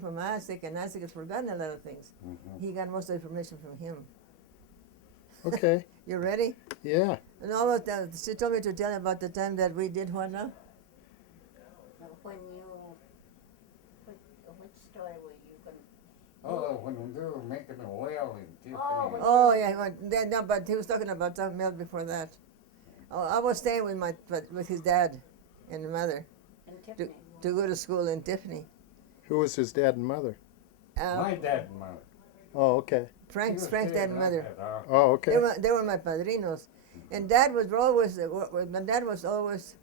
from Isaac, and Isaac has forgotten a lot of things. He got most of the information from him. Okay. You ready? Yeah. And all of that, she told me to tell you about the time that we did what now? When you, which story were you going to? Oh, when they were making a well in Tiffany. Oh yeah, no, but he was talking about something else before that. Oh, I was staying with his dad and mother In Tiffany. to go to school in Tiffany. Who was his dad and mother? My dad and mother. Oh, okay. Frank's dad and mother. Oh, okay. They were my padrinos, and Dad was always my dad was always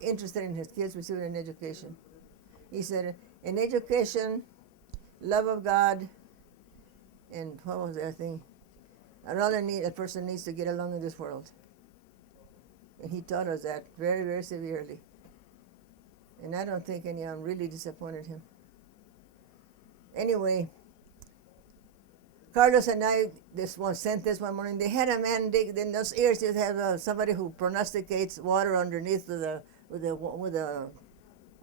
interested in his kids receiving an education. He said, "An education, love of God, and what was the other thing? A person needs to get along in this world." And he taught us that very, very severely. And I don't think any of them really disappointed him. Anyway, Carlos and I sent this one morning. They had a man dig in those ears. You have somebody who prognosticates water underneath with a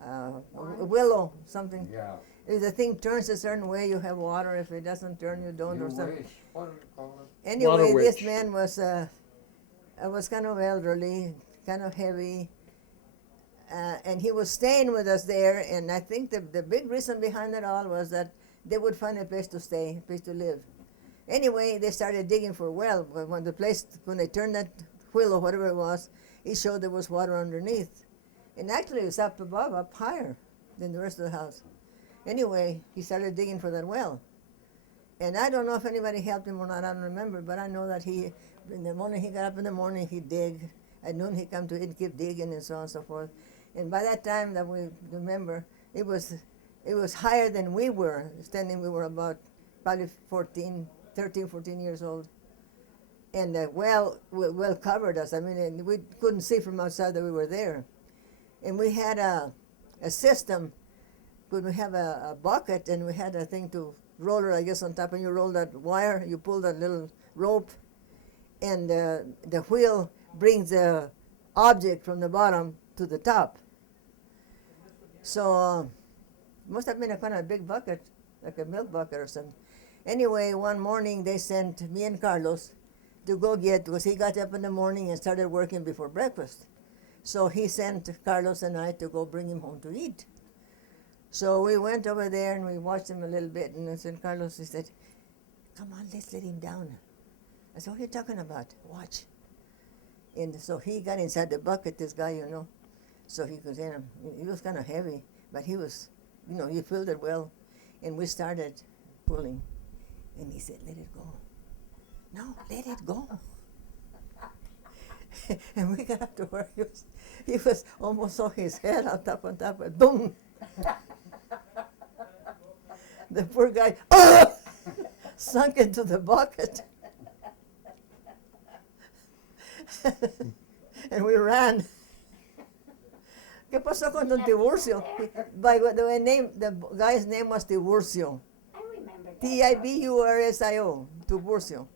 willow something. Yeah. If the thing turns a certain way, you have water. If it doesn't turn, you don't, You or something. wish. What do you call it? Anyway, Water this witch. man was kind of elderly, kind of heavy, and he was staying with us there. And I think the big reason behind it all was that they would find a place to stay, a place to live. Anyway, they started digging for a well. When they turned that wheel or whatever it was, it showed there was water underneath. And actually, it was up above, up higher than the rest of the house. Anyway, he started digging for that well. And I don't know if anybody helped him or not, I don't remember, but I know that in the morning, he got up in the morning, he'd dig. At noon, he'd come to keep digging and so on and so forth. And by that time that we remember, it was higher than we were standing. We were about probably 13, 14 years old. And the well covered us. I mean, and we couldn't see from outside that we were there. And we had a system. We have a bucket, and we had a thing to roller, I guess, on top, and you roll that wire, you pull that little rope, and the wheel brings the object from the bottom to the top. So must have been a kind of big bucket, like a milk bucket or something. Anyway, one morning they sent me and Carlos to go because he got up in the morning and started working before breakfast. So he sent Carlos and I to go bring him home to eat. So we went over there and we watched him a little bit, and then Carlos, he said, "Come on, let's let him down." I said, "What are you talking about? Watch." And so he got inside the bucket, this guy, so he could in him. He was kind of heavy, but he was, he filled it well. And we started pulling. And he said, "Let it go." "No, let it go." And we got up to where he was almost saw his head on top, and boom. The poor guy sunk into the bucket. And we ran. ¿Qué pasó con Don Tiburcio? By the way, the guy's name was Tiburcio. I remember that. Tibursio, Tiburcio.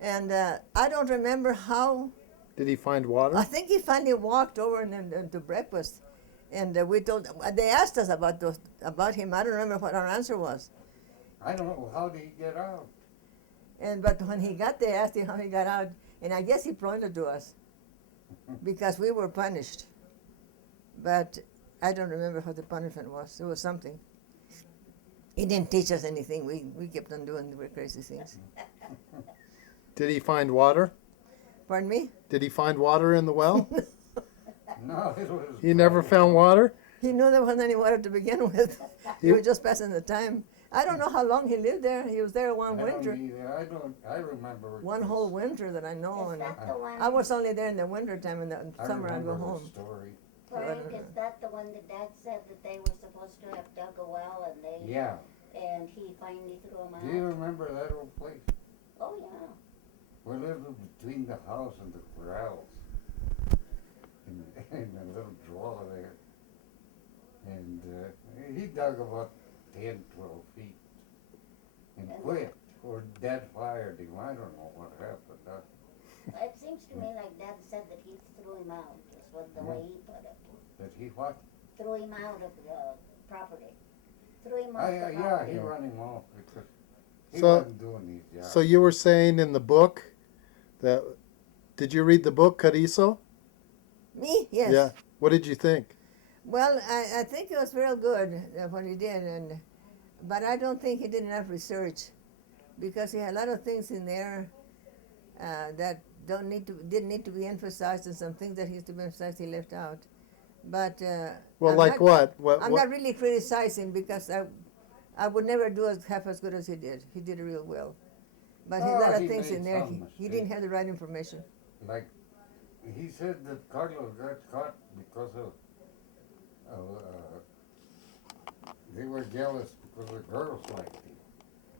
And I don't remember how. Did he find water? I think he finally walked over and to breakfast. And they asked us about him. I don't remember what our answer was. I don't know. How did he get out? But when he got there, asked him how he got out, and I guess he pointed to us because we were punished. But I don't remember what the punishment was. It was something. He didn't teach us anything. We kept on doing the crazy things. Did he find water? Pardon me? Did he find water in the well? No, it was. He never found water? He knew there wasn't any water to begin with. He was just passing the time. I don't know how long he lived there. He was there one winter. I remember. One whole winter that I know. Is And that the one? I was only there in the winter time. In the summer, I'd go remember home. the story. Frank, is that the one that Dad said that they were supposed to have dug a well and they? Yeah. And he finally threw them out? Do you remember that old place? Oh, yeah. We lived between the house and the corrals. In a little draw there. And he dug about 10, 12 feet and quit. Or Dad fired him. I don't know what happened. It seems to me like Dad said that he threw him out, is what the way he put it. That he what? Threw him out of the property. threw him off the Yeah, house. he run him off because he So- wasn't doing his job. So you were saying in the book that, did you read the book Carizo? Me? Yes. Yeah. What did you think? Well, I think it was real good what he did, but I don't think he did enough research because he had a lot of things in there that didn't need to be emphasized, and some things that used to be emphasized he left out. But Well, I'm like not, what? I'm not really criticizing because I would never do half as good as he did. He did it real well, but a lot of he things made in there some he mistakes. didn't have the right information. Like, he said that Carlos got caught because of they were jealous because the girls liked him.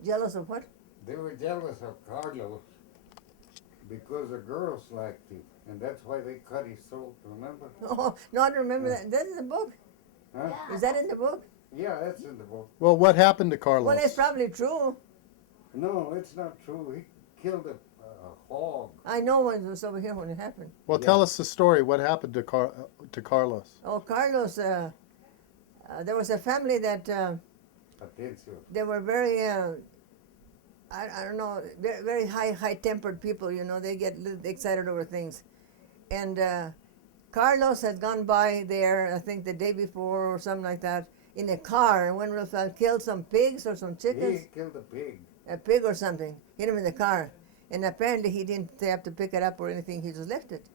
Jealous of what? They were jealous of Carlos because the girls liked him, and that's why they cut his throat. Remember? Oh no, I don't remember that. That's in the book. Huh? Yeah. Is that in the book? Yeah, that's in the book. Well, what happened to Carlos? Well, it's probably true. No, it's not true. He killed a hog. I know it was over here when it happened. Well, Yeah. tell us the story. What happened to Carlos? Oh, Carlos, there was a family that Attention. they were very, I don't know, very, very high-tempered people, you know. They get excited over things. And Carlos had gone by there, I think the day before or something like that, in a car and went real fast, killed some pigs or some chickens, He killed a pig. a pig or something, hit him in the car. And apparently he didn't have to pick it up or anything, he just left it.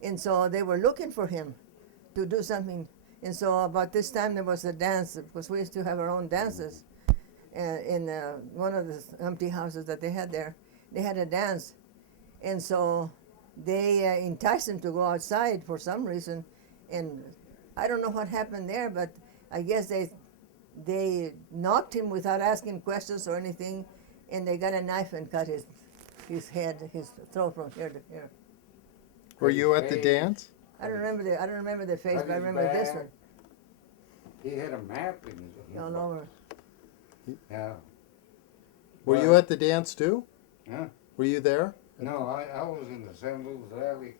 And so they were looking for him to do something. And so about this time there was a dance, because we used to have our own dances in one of the empty houses that they had there. They had a dance. And so they enticed him to go outside for some reason. And I don't know what happened there, but I guess they knocked him without asking questions or anything, and they got a knife and cut his head, his throat from here to here. Were you at the Hey. dance? I don't remember the face, Cut but I his remember this back. one He had a map in his all over. Yeah. Were you at the dance too? Huh? Were you there? No, I was in the San Luis Valley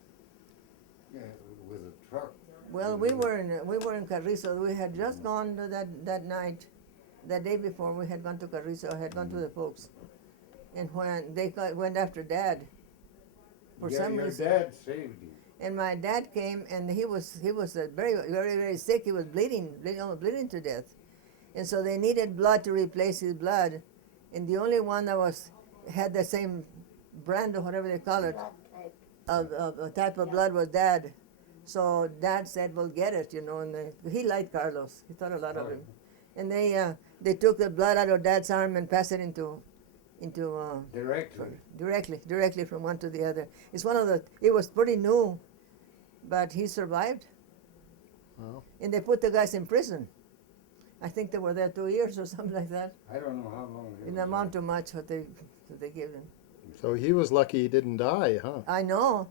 with a truck. Well, we were in Carrizo. We had just gone to that night, that day before. We had gone to Carrizo. I had gone to the folks, and when they went after Dad, for Yeah, some your reason, dad saved you. and my dad came, and he was very very very sick. He was bleeding, almost bleeding to death, and so they needed blood to replace his blood, and the only one that had the same brand or whatever they call it Blood type. of a type of blood was Dad. So Dad said, "Well, get it," you know, and he liked Carlos. He thought a lot of him, and they took the blood out of Dad's arm and passed it into directly from one to the other. It's one of the. It was pretty new, but he survived. Wow. And they put the guys in prison. I think they were there 2 years or something like that. I don't know how long. It didn't amount to much what they gave him. So he was lucky he didn't die, huh? I know.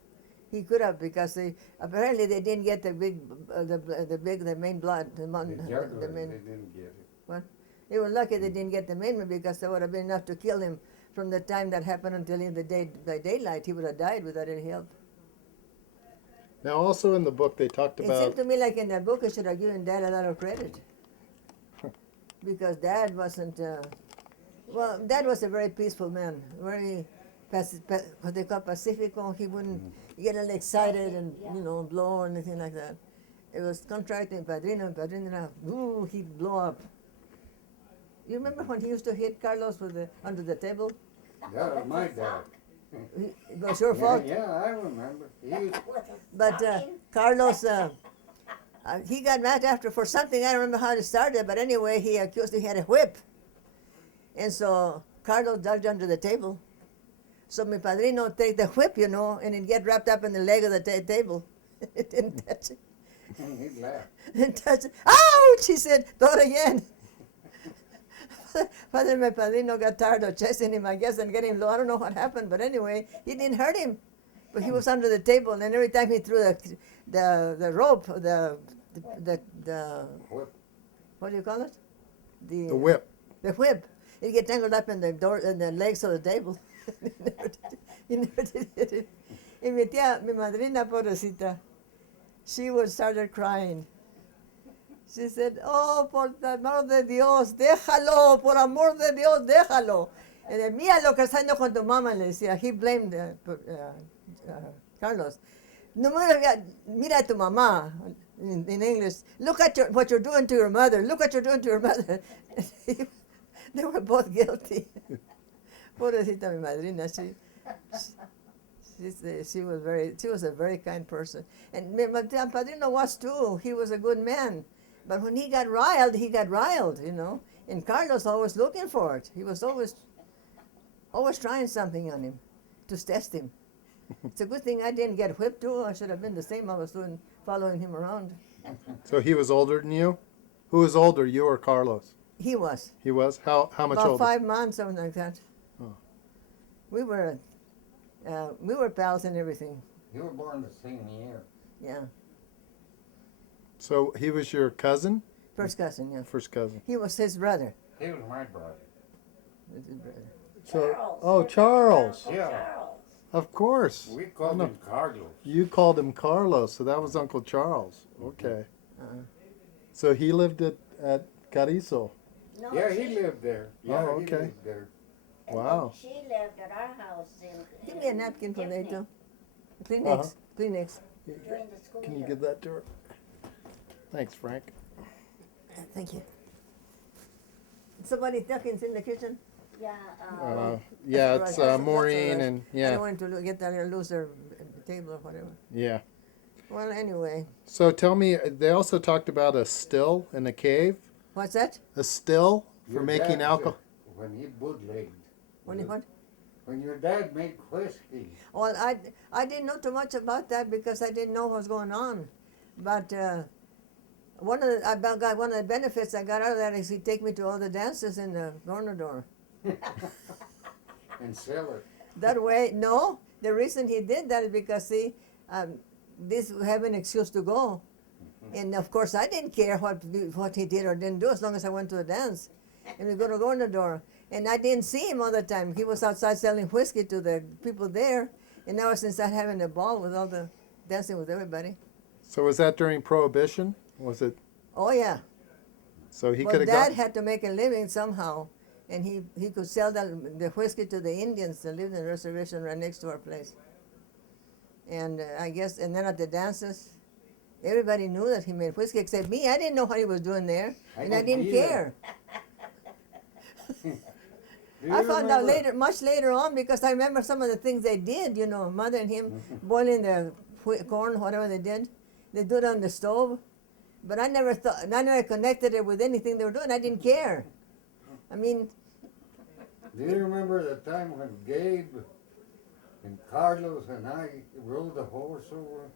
He could have, because apparently they didn't get the main blood, The jugular, main. they didn't get it. They were lucky they didn't get the main one, because that would have been enough to kill him from the time that happened until by daylight. He would have died without any help. Now, also in the book, they talked It about. seemed to me like in that book I should have given Dad a lot of credit, because Dad wasn't. Dad was a very peaceful man, very what they call Pacifico. He wouldn't get a little excited and blow or anything like that. It was contrary to Padrino. Padrino, he'd blow up. You remember when he used to hit Carlos under the table? That was my dad. It was your fault. Yeah, I remember. He, But Carlos, he got mad after for something. I don't remember how it started, but anyway, he accused he had a whip. And so Carlos dodged under the table. So my padrino take the whip, and it get wrapped up in the leg of the table. It didn't touch it. he laughed. Didn't touch it. Ouch! He said, do it again. Father, my padrino got tired of chasing him, I guess, and getting low. I don't know what happened, but anyway, he didn't hurt him. But he was under the table, and every time he threw the rope, the Whip. what do you call it? The whip. The whip. It get tangled up in the legs of the table. He never did hit it. Y mi madrina, pobrecita, she started crying. She said, oh, por amor de Dios, déjalo, por amor de Dios, déjalo. Mira lo que está haciendo con tu mamá, le decía. He blamed Carlos. No, mira a tu mamá, in English. Look at what you're doing to your mother. Look what you're doing to your mother. They were both guilty. Pobrecita mi madrina, she was a very kind person. And my padrino was too. He was a good man. But when he got riled, you know. And Carlos always looking for it. He was always trying something on him to test him. It's a good thing I didn't get whipped too. I should have been the same. I was following him around. So he was older than you? Who was older, you or Carlos? He was. He was? How much About older? 5 months, something like that. Oh. We were pals and everything. You were born the same year. Yeah, So he was your cousin? first cousin. Yeah, First cousin. he was his brother. He was my brother. Was his brother. So, Charles. oh, Charles. Yeah. Charles. Of course. We called know. him Carlos. You called him Carlos, so that was Uncle Charles. Okay. So he lived at Carrizo. No, Yeah, she, he lived there. Oh, Yeah, okay. He lived there. and Wow. then she lived at our house Give me a napkin for Tiffany later. Kleenex. Uh-huh. Kleenex. during the school Can you year. give that to her? Thanks, Frank. Thank you. Somebody ducking's in the kitchen. Yeah, Yeah, That's it's right. That's Maureen right. and I yeah, don't want to get down there and lose their table or whatever. yeah. Well, anyway, So tell me, they also talked about a still in a cave. what's that? A still for Your making dad alcohol. said When he bootlegged. What? When your dad made whiskey. Well, I didn't know too much about that because I didn't know what was going on. But one of the benefits I got out of that is he'd take me to all the dances in the Gornador. And sell it. That way, no. The reason he did that is because this would have an excuse to go, and of course I didn't care what he did or didn't do as long as I went to a dance, and we go to Gornador. And I didn't see him all the time. He was outside selling whiskey to the people there, and I was inside having a ball with all the dancing with everybody. So was that during Prohibition? Was it? Oh yeah. So he Well, could have Dad got. had to make a living somehow, and he could sell the whiskey to the Indians that lived in the reservation right next to our place. And I guess, and then at the dances, everybody knew that he made whiskey except me. I didn't know what he was doing there, and I didn't care. Do I you found out remember- much later on, because I remember some of the things they did. You know, Mother and him boiling the corn, whatever they did. They do it on the stove, but I never connected it with anything they were doing. I didn't care. I mean, Do you remember the time when Gabe and Carlos and I rode the horse over?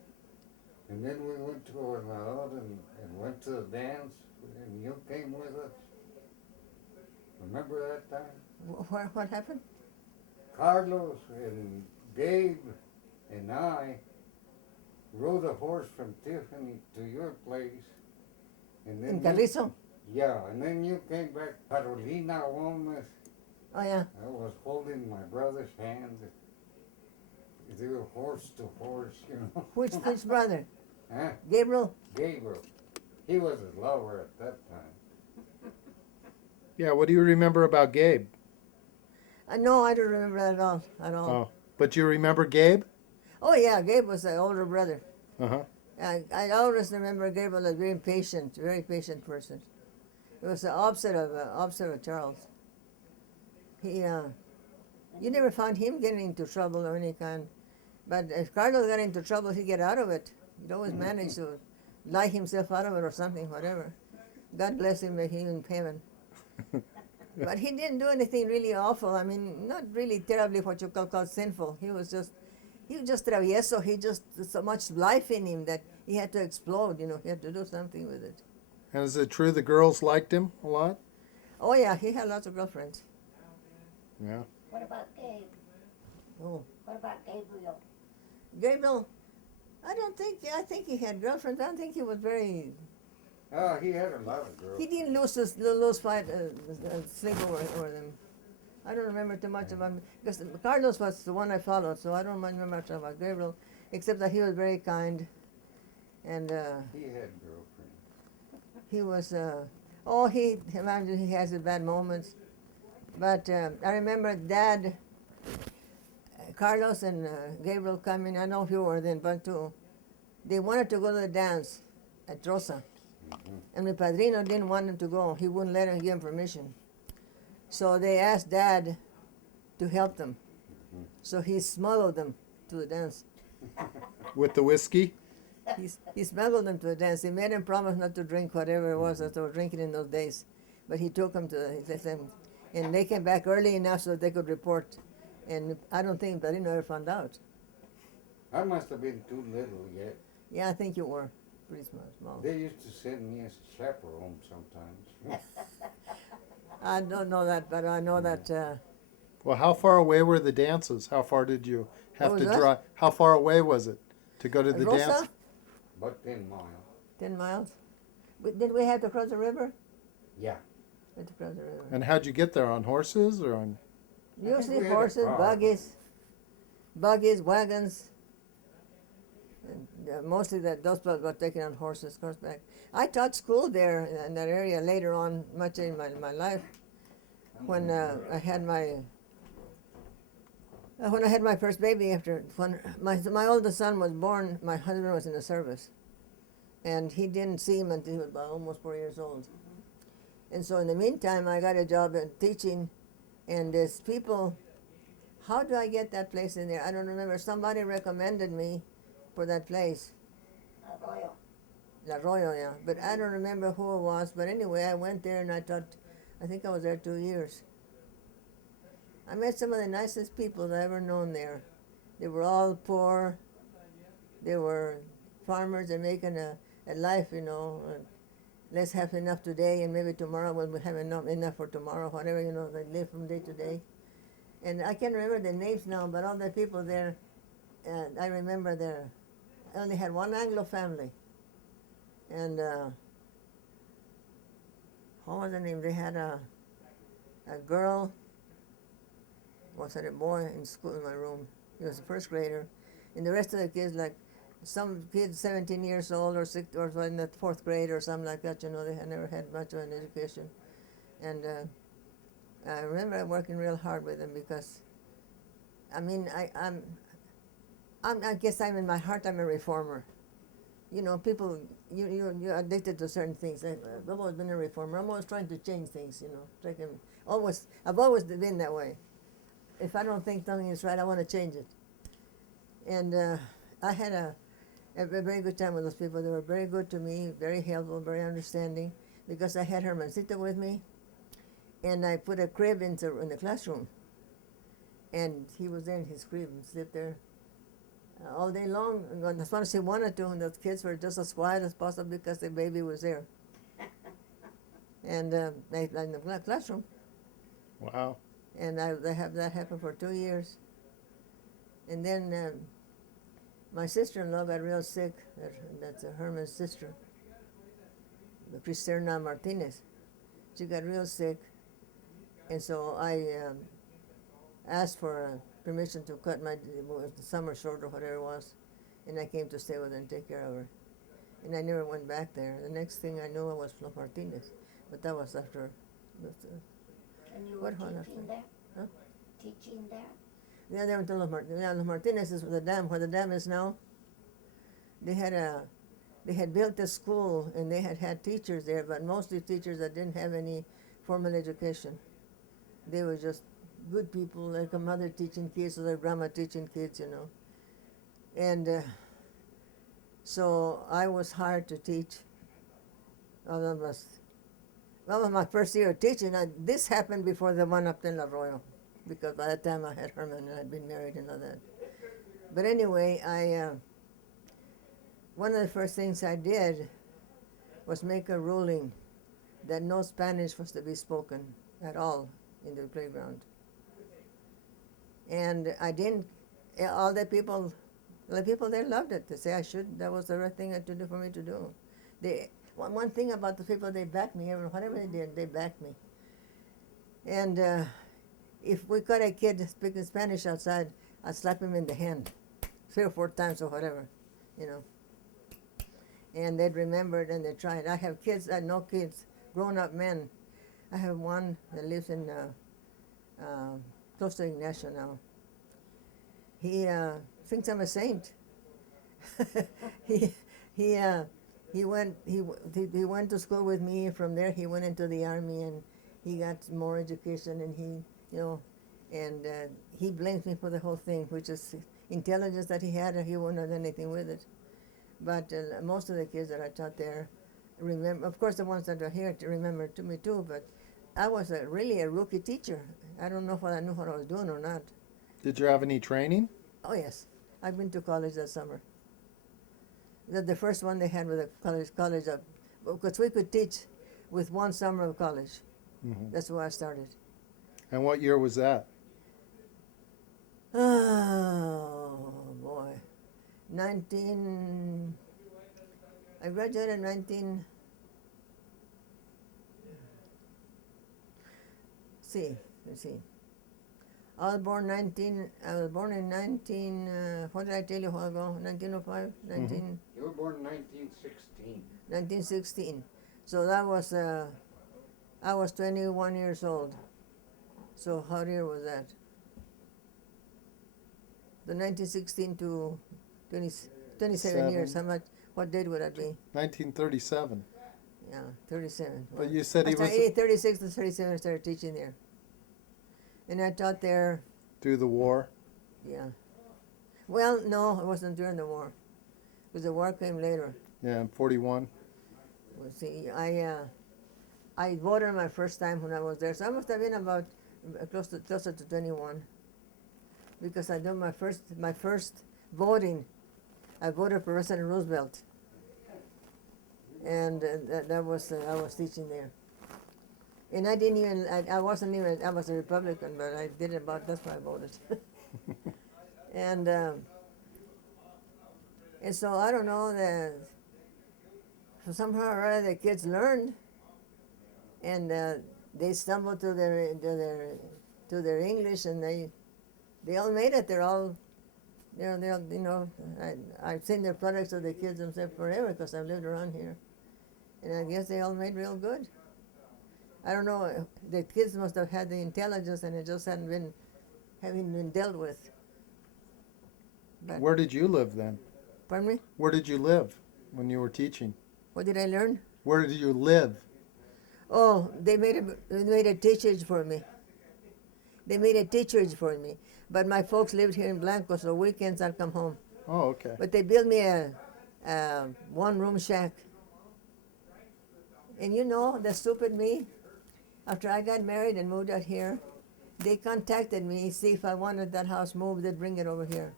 And then we went to Arnaud and went to the dance, and you came with us? Remember that time? what happened? Carlos and Gabe and I rode a horse from Tiffany to your place. And then In you- Carrizo? Yeah, and then you came back, Carolina Gomez. Oh yeah. I was holding my brother's hand. They were horse to horse, you know. Which brother? Huh? Gabriel? Gabriel. He was a lover at that time. Yeah. What do you remember about Gabe? No, I don't remember that at all. At all. Oh, but you remember Gabe? Oh yeah, Gabe was the older brother. Uh huh. I always remember Gabriel as a very patient person. It was the opposite of Charles. He, you never found him getting into trouble or any kind. But if Carlos got into trouble, he'd get out of it. He'd always manage to lie himself out of it or something, whatever. God bless him, may he in heaven. But he didn't do anything really awful. I mean, not really terribly what you call sinful. He was just travieso. He just so much life in him that he had to explode. You know, he had to do something with it. And is it true the girls liked him a lot? Oh yeah, he had lots of girlfriends. Yeah. what about Gabe? Oh, What about Gabriel? Gabriel, I think he had girlfriends. I don't think he was very. Oh, he had a lot of girls. He didn't lose fight, sleep over them. I don't remember too much about him because Carlos was the one I followed, so I don't remember much about Gabriel, except that he was very kind, and He had girlfriends. he was, imagine he has his bad moments. But I remember Dad, Carlos and Gabriel coming. I know you were then, but too. They wanted to go to the dance at Rosa. And my padrino didn't want him to go. He wouldn't let him give him permission. So they asked Dad to help them. So he smuggled them to the dance. With the whiskey? He smuggled them to the dance. He made him promise not to drink whatever it was that they were drinking in those days. But he took them and they came back early enough so they could report. And I don't think Padrino ever found out. I must have been too little yet. Yeah, I think you were pretty small. They used to send me as a chaperone sometimes. I don't know that, but I know that. Well, how far away were the dances? How far did you have What to was that? drive? How far away was it to go to the Rosa? dance? About 10 miles. 10 miles. Did we have to cross the river? Yeah. We had to cross the river. And how'd you get there? On horses or on? Usually we had a horses, car. buggies, wagons. And, mostly those people were taken on horses, horseback. I taught school there in that area later on, much in my life. When I had my first baby, when my oldest son was born, my husband was in the service, and he didn't see him until he was about almost 4 years old. And so in the meantime, I got a job in teaching, and there's people. How do I get that place in there? I don't remember. Somebody recommended me for that place, Arroyo. La Arroyo, yeah. But I don't remember who it was. But anyway, I went there and I think I was there 2 years. I met some of the nicest people I've ever known there. They were all poor. They were farmers and making a life, let's have enough today and maybe tomorrow we'll have enough for tomorrow, whatever, they live from day to day. And I can't remember the names now, but all the people there, I remember I only had one Anglo family. And what was the name? They had a girl, a boy in school in my room. He was a first grader. And the rest of the kids, like some kids 17 years old or in the fourth grade or something like that, they had never had much of an education. And I remember working real hard with them because, I guess I'm in my heart, I'm a reformer. People, you're addicted to certain things. I've always been a reformer. I'm always trying to change things, I've always been that way. If I don't think something is right, I want to change it. And I had a very good time with those people. They were very good to me, very helpful, very understanding, because I had Hermancita with me, and I put a crib in the classroom. And he was there in his crib and slept there all day long. And as long as he wanted to, and the kids were just as quiet as possible because the baby was there. And in the classroom. Wow. And that happened for 2 years. And then my sister-in-law got real sick. That's Herman's sister, Cristerna Martinez. She got real sick. And so I asked for permission to cut the summer short or whatever it was. And I came to stay with her and take care of her. And I never went back there. The next thing I knew, I was Los Martinez. But that was after. And you were What one teaching after? there? Huh? Teaching there? Yeah, they went to Los Martinez. Yeah, Los Martinez is the dam, where the dam is now. They had built a school, and they had teachers there, but mostly teachers that didn't have any formal education. They were just good people, like a mother teaching kids or their grandma teaching kids, And so I was hired to teach. Well, my first year of teaching, this happened before the one up in La Arroyo, because by that time I had Herman and I'd been married and all that. But anyway, one of the first things I did was make a ruling that no Spanish was to be spoken at all in the playground. And I didn't, all the people there loved it. They say I should, that was the right thing to do for me to do. One thing about the people, they backed me, whatever they did, they backed me. And if we caught a kid speaking Spanish outside, I'd slap him in the hand 3 or 4 times or whatever, and they'd remember it and they tried. I have kids, I know kids, grown-up men. I have one that lives in close to Ignacio now. He thinks I'm a saint. he he he went to school with me. From there, he went into the army and he got more education. And he blames me for the whole thing, which is intelligence that he had, and he wouldn't have done anything with it. But most of the kids that I taught there remember. Of course, the ones that are here to remember to me too. But I was really a rookie teacher. I don't know if I knew what I was doing or not. Did you have any training? Oh yes, I've been to college that summer. The first one they had was a college up, because we could teach with one summer of college. Mm-hmm. That's where I started. And what year was that? Oh boy, I graduated in 19. Let's see. I was born in 19. What did I tell you a while ago? 1905, 19. You were born in 1916. 1916. So that was I was 21 years old. So how year was that? The 1916 to 27 years. How much? What date would that be? 1937. Yeah, 37. But you said he was 36 to 37. I started teaching there, and I taught there. through the war. Yeah. Well, no, it wasn't during the war, because the war came later. Yeah, in 41. Well, see, I voted my first time when I was there, so I must have been about closer to 21, because I done my first voting. I voted for President Roosevelt, and that was I was teaching there. And I didn't even I wasn't even I was a Republican, but I did about that's why I voted. and so I don't know that. So somehow or other the kids learned, and they stumbled to their English, and they all made it. They're all I've seen the products of the kids themselves forever because I've lived around here, and I guess they all made real good. I don't know. The kids must have had the intelligence, and it just hadn't been dealt with. But, Where did you live then? pardon me? Where did you live when you were teaching? What did I learn? Where did you live? Oh, they made a teacherage for me. They made a teacherage for me. But my folks lived here in Blanco, so weekends I'd come home. Oh, okay. But they built me a one-room shack. And you know, the stupid me, after I got married and moved out here, they contacted me, see if I wanted that house moved, they'd bring it over here.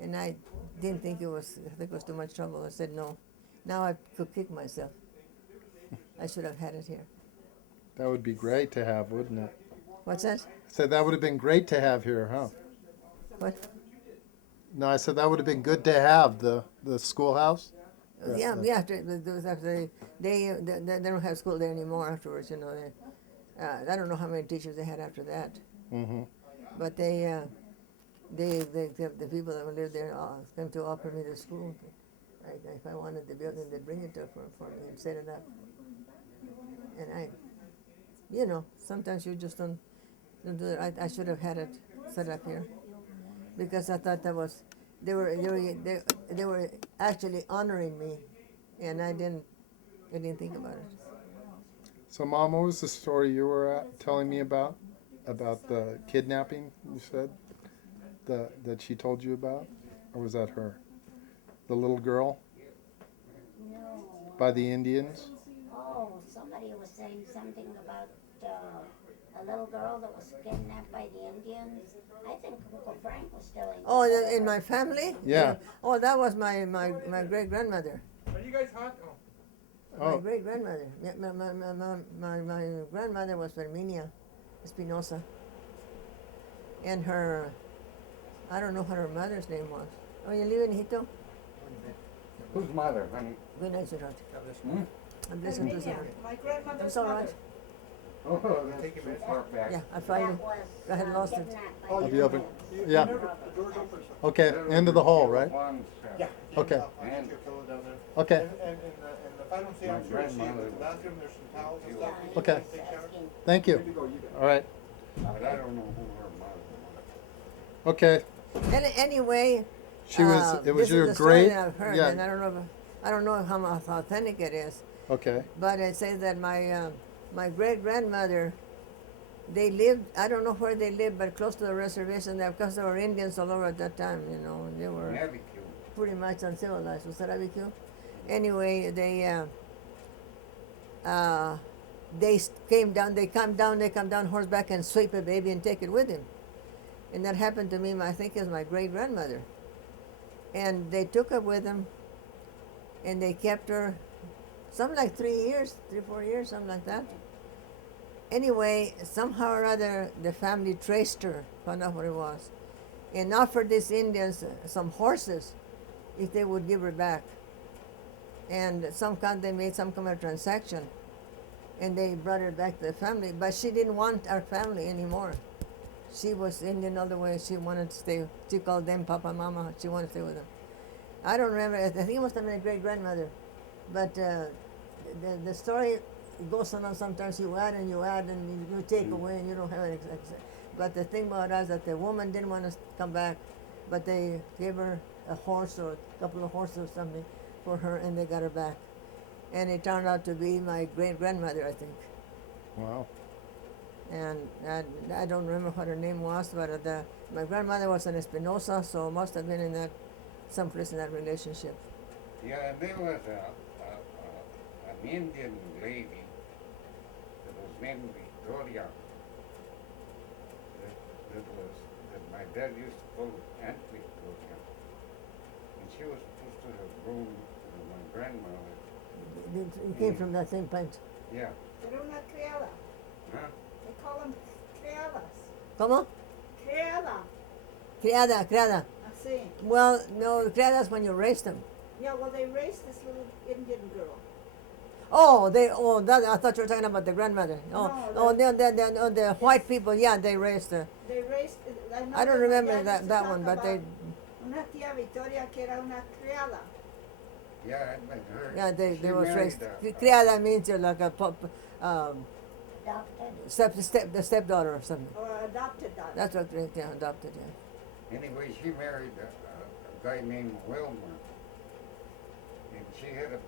And I didn't think I think it was too much trouble. I said no. Now I could kick myself. I should have had it here. That would be great to have, wouldn't it? What's that? Said that would have been great to have here, huh? What? No, I said that would have been good to have the schoolhouse. Yeah. After they don't have school there anymore. Afterwards, you know, I don't know how many teachers they had after that. Mm-hmm. But the people that lived there came to offer me the school. If I wanted the building, they'd bring it to for me and set it up. And sometimes you just don't do it. I should have had it set up here, because I thought that was they were actually honoring me, and I didn't think about it. So, Mom, what was the story you were telling me about the kidnapping? You said that she told you about, or was that her? The little girl No. by the Indians. Oh, somebody was saying something about a little girl that was kidnapped by the Indians. I think Uncle Frank was telling. Oh, in my family? Yeah. Oh, that was my great grandmother. Are you guys hot? Oh. My Oh. great grandmother. My grandmother was Herminia Espinosa, and her, I don't know what her mother's name was. Oh, you live in Hito? Whose mother, honey? Good night, sweetheart. Hmm? I'm listening to sweetheart. My grandmother's That's all right. mother. Oh, that's too far back. Yeah, I found it. That was, I had lost it. kidnapped by I'll the be open. Indians. Yeah. The door's open, sir. Okay. End of the hall, right? Yeah. Okay. I'll take your pillow down there. Okay. And if I don't see My I'm sure you'll see it. grandmother In the bathroom, there's some towels and stuff. Yeah, Okay. he was asking. Thank you. Good to go, you bet. All right. But I don't know who her mother was. Okay. Anyway, She was. It was this your is the story great. that I've heard, and I don't know. I don't know how much authentic it is, Okay. but it says that my great grandmother, they lived. I don't know where they lived, but close to the reservation there, because there were Indians all over at that time. You know, and they were Navy pretty much uncivilized. Was that IBQ? Anyway, they came down. They come down horseback and sweep a baby and take it with him. And that happened to me. I think it was my great grandmother. And they took her with them, and they kept her, something like 3 years, 4 years, something like that. Anyway, somehow or other, the family traced her, found out what it was, and offered these Indians some horses if they would give her back. And they made some kind of transaction, and they brought her back to the family. But she didn't want our family anymore. She was Indian all the way. She wanted to stay. She called them Papa, Mama. She wanted to stay with them. I don't remember. I think it must have been a great grandmother. But the story goes on. Sometimes you add and you take away and you don't have it. But the thing about us that the woman didn't want to come back, but they gave her a horse or a couple of horses or something for her, and they got her back. And it turned out to be my great grandmother, I think. Wow. And I don't remember what her name was, but my grandmother was an Espinosa, so must have been in that someplace in that relationship. Yeah, and there was an Indian lady that was named Victoria. That my dad used to call Aunt Victoria. And she was supposed to have grown with my grandmother. It came from that same plant. Yeah. Era una criada. Huh? They call them criadas. ¿Cómo? Criada. Criada. Así. Well, no, criadas when you raise them. Yeah, well, they raised this little Indian girl. I thought you were talking about the grandmother. The white people, yeah, they raised her. They raised. know I don't that my remember dad used to that talk one, but they, about Una tía Victoria que era una criada. Yeah, I met her. yeah, they She was married raised. a- Criada means you're like a Adopted. the stepdaughter or something. Or adopted daughter. That's what they adopted, yeah. Anyway, she married a guy named Wilmer. And she had a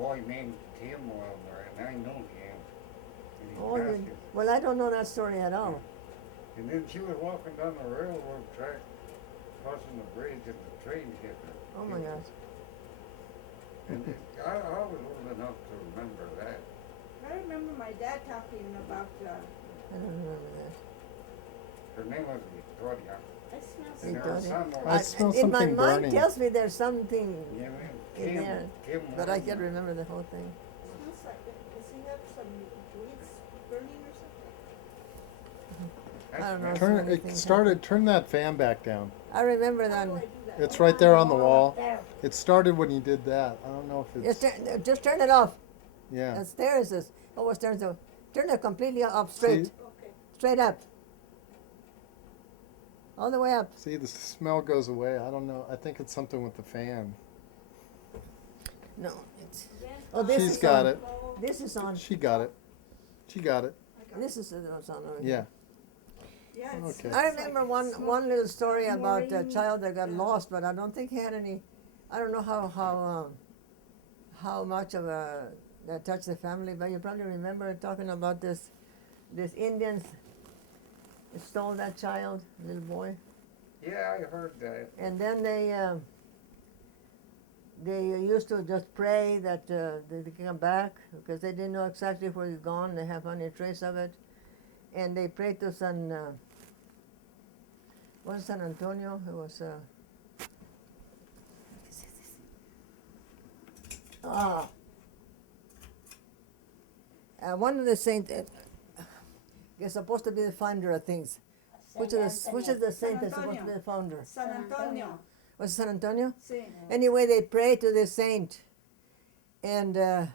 boy named Tim Wilmer, and I know him. And he Oh, passed you, it. well, I don't know that story at all. And then she was walking down the railroad track, crossing the bridge, and the train hit her. Oh my gosh. And I was old enough to remember that. I remember my dad talking about. I don't remember that. Her name was Victoria. I smell And her Victoria. son was, I smell In my something mind burning. tells me there's something yeah, in Kim, there, Kim but I can't Wilmer. remember the whole thing. Smells like it. Does he have some weeds burning or something? I don't know. That's So Turn many things turn that fan back down. I remember How that. do I do that? It's right there on the wall. There. It started when you did that. I don't know if it's Just turn it off. yeah. As there is this. Always turn it completely up straight. See? Okay. Straight up. All the way up. See, the smell goes away. I don't know. I think it's something with the fan. No, it's. Oh, this She's is got on. it. This is on. She got it. She got it. This is what's on over Yeah. here. Yeah, it's, Okay. I remember one little story about a Maureen, child that got lost, but I don't think he had any. I don't know how much of a that touched the family, but you probably remember talking about this Indians stole that child, little boy, Yeah, I heard that. and then they used to just pray that they come back because they didn't know exactly where he's gone. They have any trace of it, and they prayed to was it San Antonio? It was one of the saints. Is supposed to be the founder of things. Which is the saint that's supposed to be the founder? San Antonio. Was it San Antonio? Sí. Anyway, they prayed to the saint, and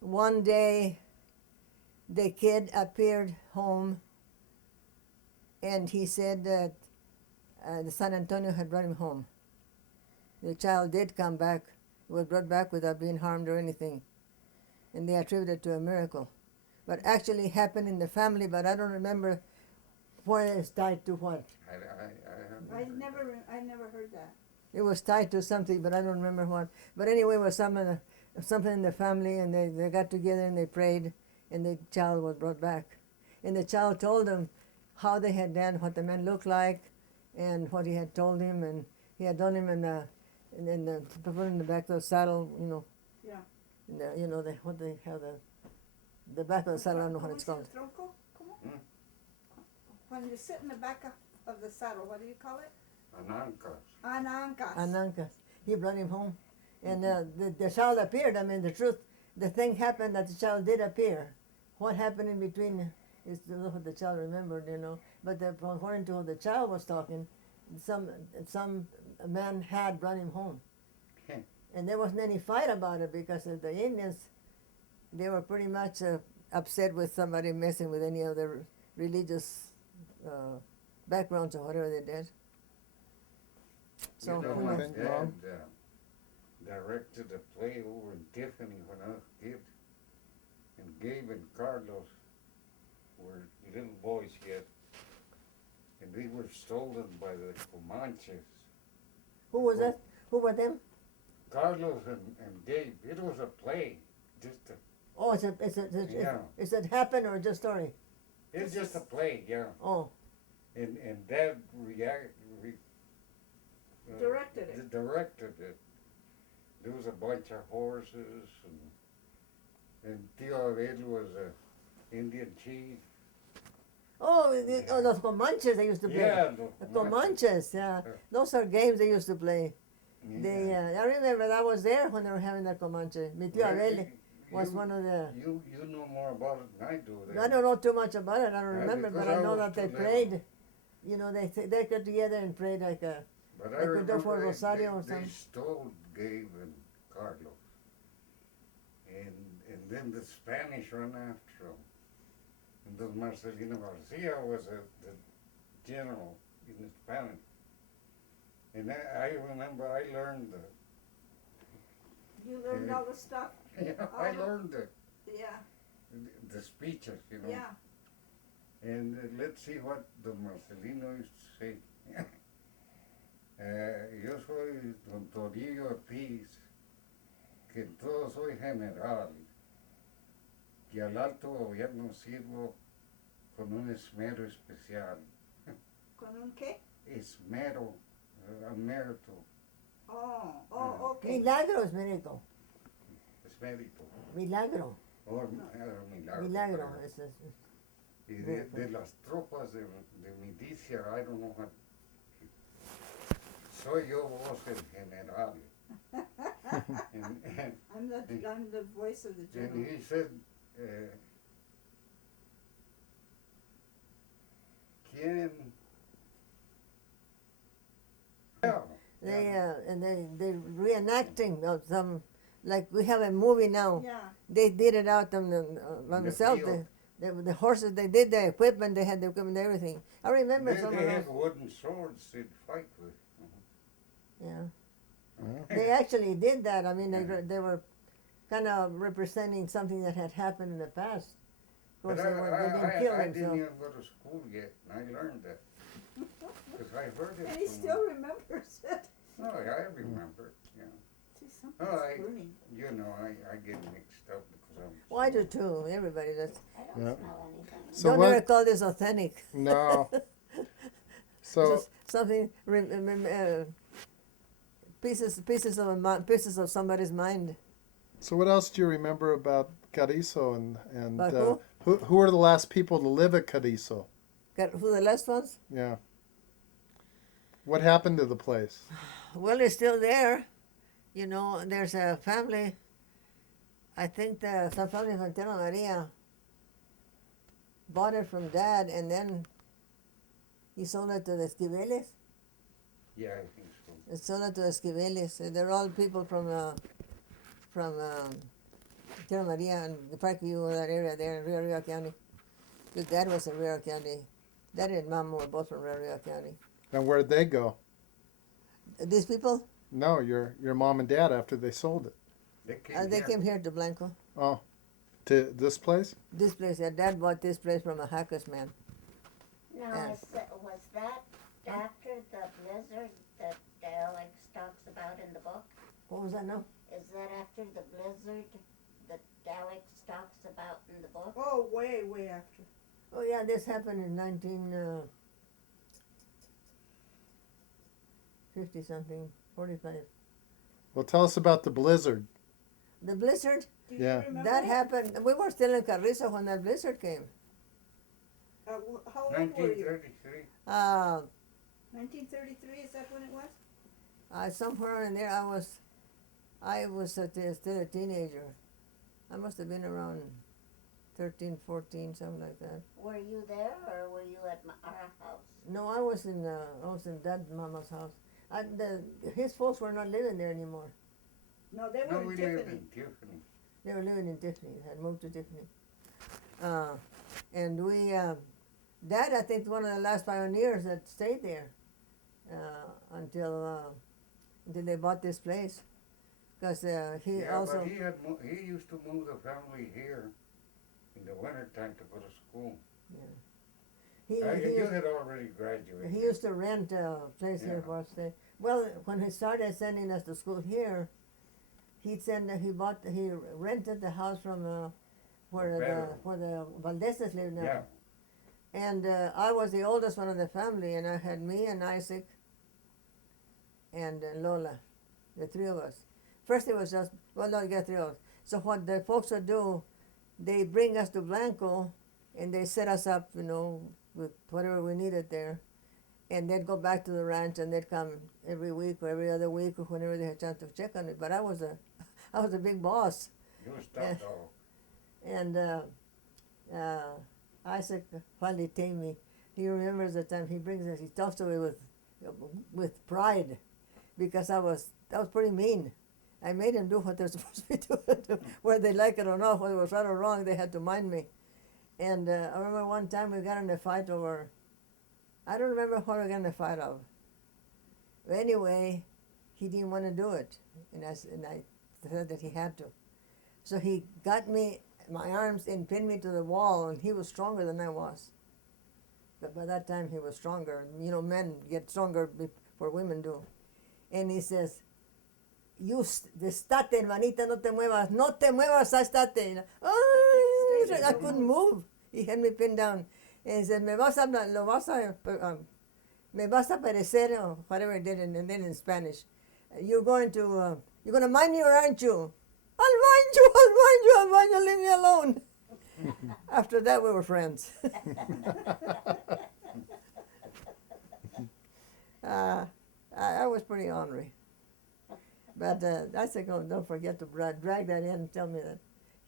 one day the kid appeared home, and he said that the San Antonio had brought him home. The child did come back, was brought back without being harmed or anything, and they attributed it to a miracle. But actually happened in the family, but I don't remember where it's tied to what. I never heard that. It was tied to something, but I don't remember what. But anyway, it was something in the family, and they got together and they prayed, and the child was brought back. And the child told them how they had done, what the man looked like, and what he had told him, and he had done him put him in the back of the saddle, you know. Yeah. The back of the saddle, I don't know what ¿Cómo it's dice el called. tronco? ¿Cómo? When you sit in the back of the saddle, what do you call it? Anancas. Anancas. He brought him home. And the child appeared. I mean, the thing happened that the child did appear. What happened in between is what the child remembered, you know. But according to what the child was talking, some man had brought him home. And there wasn't any fight about it because the Indians, they were pretty much upset with somebody messing with any of their religious backgrounds or whatever they did. So You know, who my knows? dad directed a play over in Tiffany when I was a kid. And Gabe and Carlos were little boys yet. And they were stolen by the Comanches. Who was that? Who were them? Carlos and Gabe, it was a play. Just a, Oh, Yeah. is it happened or just story? it's just a play, yeah. Oh, And Dad Directed it. Directed it. There was a bunch of horses and Tio Abel was a Indian chief. those Comanches they used to play. Yeah, The Comanches, yeah. Those are games they used to play. They, I remember I was there when they were having that Comanche. Mi tío Abel was one of the. You know more about it than I do. I don't know too much about it. I don't Yeah, remember, but because I I know was that they too little. prayed. You know, they got together and prayed like a. But Like I we do for remember Rosario or they something. stole Gabe and Carlos. And then the Spanish ran after them. And then Marcelino Garcia was the general in the Spanish. And I remember I learned You learned all the stuff. I learned Yeah. the speeches, you know. Yeah. And let's see what the Marcelino used to say. Yo soy Don Torillo Ortiz, que en todo soy general, y al alto gobierno sirvo con un esmero especial. ¿Con un qué? Esmero, emérito, Oh, okay. Milagros, miracle. esmérito, Milagro. milagro. Milagro. Y de las tropas de milicia, I don't know what. Soy yo vos el general. and I'm the voice of the And general. he said, ¿quién? They reenacting of some, like we have a movie now. Yeah. They did it out on themselves. field. The horses, they did the equipment, they had the equipment, everything. I remember some of They those. have wooden swords they'd fight with. Yeah. They actually did that. I mean, they were kind of representing something that had happened in the past. Of course, But they didn't kill I didn't themselves. even go to school yet, and I learned that. Because I heard it. And he from- still remembers it. No, I remember, yeah. See, something's Oh, burning. You know, I get mixed up because I'm... Well, I do too. Everybody does. I don't Yeah. smell anything. So Don't what? ever call this authentic. No. So Just something, pieces of somebody's mind. so what else do you remember about Carrizo and About who were the last people to live at Carrizo? Who the last ones? Yeah. What happened to the place? Well, it's still there. You know, there's a family. I think some family from Tierra Maria bought it from Dad, and then he sold it to the Esquiveles. Yeah, I think so. He sold it to the Esquiveles. They're all people from Tierra Maria and the Parkview, that area there in Rio County. His dad was in Rio County. Dad and Mom were both from Rio County. And where'd they go? These people, No, your mom and dad after they sold it. they came here to Blanco. Oh, to this place? This place, yeah, Dad bought this place from a Hackus man. Now, Yeah. was that after the blizzard that Alex talks about in the book? What was that now? Is that after the blizzard that Alex talks about in the book? Oh, way, way after. Oh yeah, this happened in 1950 something, 45. Well, tell us about the blizzard. The blizzard, Do Yeah. you remember that happened, we were still in Carrizo when that blizzard came. How old were you? 1933. 1933, is that when it was? Somewhere in there, I was still a teenager. I must have been around 13, 14, something like that. Were you there or were you at our house? No, I was in Dad's mama's house. His folks were not living there anymore. No, they No, were we in lived Tiffany. in Tiffany. They were living in Tiffany, had moved to Tiffany. And we, Dad, I think, one of the last pioneers that stayed there until they bought this place. Because he Yeah, also, but he used to move the family here in the winter time to go to school. he You used, had already graduated. he used to rent a place here Yeah. for us to stay. Well, when he started sending us to school here, he rented the house from where the Valdezes lived now. Yeah. And I was the oldest one of the family, and I had me and Isaac and Lola, the three of us. First it was just, well, no, you got three of us. So what the folks would do, they bring us to Blanco, and they set us up, with whatever we needed there. And they'd go back to the ranch, and they'd come every week or every other week or whenever they had a chance to check on it. But I was a big boss. You was top dog. And Isaac finally tamed me. He remembers the time he brings us. He talks to me with pride, because I was pretty mean. I made him do what they're supposed to be doing, whether they like it or not, whether it was right or wrong. They had to mind me. And I remember one time we got in a fight over. I don't remember what we got in a fight of. But anyway, he didn't want to do it, and I said that he had to. So he got me my arms and pinned me to the wall, and he was stronger than I was. But by that time he was stronger. Men get stronger before women do. And he says, estate, hermanita, no te muevas, estate. I couldn't move. He had me pinned down. And he said, me vas a perecer, or whatever he did, and then in Spanish. You're going to mind me, or aren't you? I'll mind you, leave me alone. After that, we were friends. I was pretty ornery. But I said, oh, don't forget to drag that in and tell me that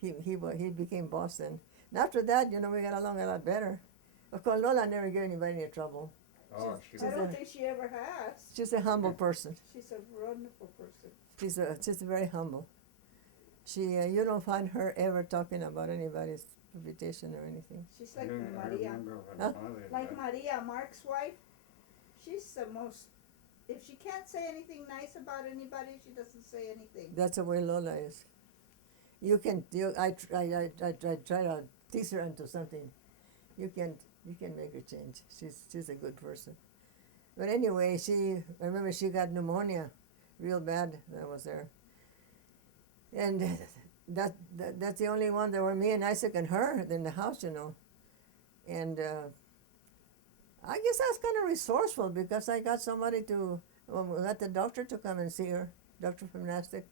he became boss then. And after that, we got along a lot better. Of course, Lola never gave anybody any trouble. Oh, she I was. don't think she ever has. She's a humble person. She's a wonderful person. She's very humble. You don't find her ever talking about anybody's reputation or anything. She's like I Maria. remember when Huh? Mother Like died. Maria, Mark's wife. She's the most. If she can't say anything nice about anybody, she doesn't say anything. That's the way Lola is. I try to tease her into something. You can make her change. She's a good person. But anyway, I remember she got pneumonia, real bad. That was there. And that's the only one. There were me and Isaac and her in the house, And I guess I was kind of resourceful, because I got somebody we got the doctor to come and see her, doctor from Nastic.